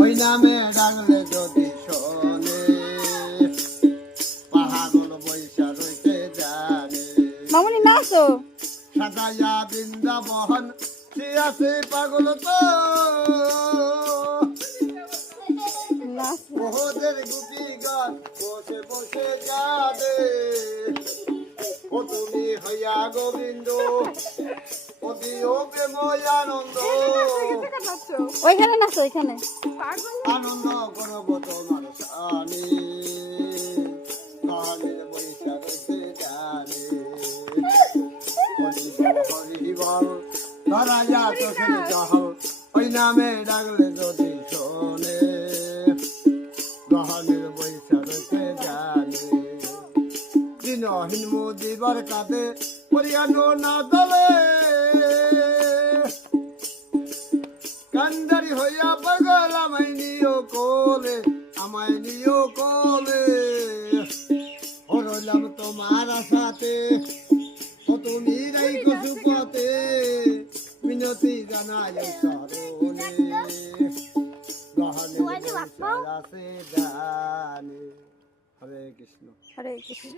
ওই নামে ডাকলে যদি শোনে পাহাড় বৈশা রইতে জানে মামুনি নাচো সাজাইয়া বৃন্দাবন সে আছে পাগল তো ওদের গুপি গান বসে বসে যাবে ও তুমি হইয়া গোবিন্দ অদিও প্রেময় আনন্দ ওইখানে নাচো ওইখানে আনন্দ করব তোমার সানি কানের বৈশা রইতে জানে হরিবল ধরা যা চোখের জহল ওই নামে ডাকলে যদি শোনে গহনের বৈশা রইতে জানে দিনহীন মুদিবার কাঁধে পরিয়ানো না দলে কান্দারি হইয়া পাগল আমায় নিও কোলে হরলাম তোমার আশাতে ও তুমি রাইখো সুপথে মিনতি জানাই চরণে গহনে আছে গানে হরে কৃষ্ণ হরে কৃষ্ণ।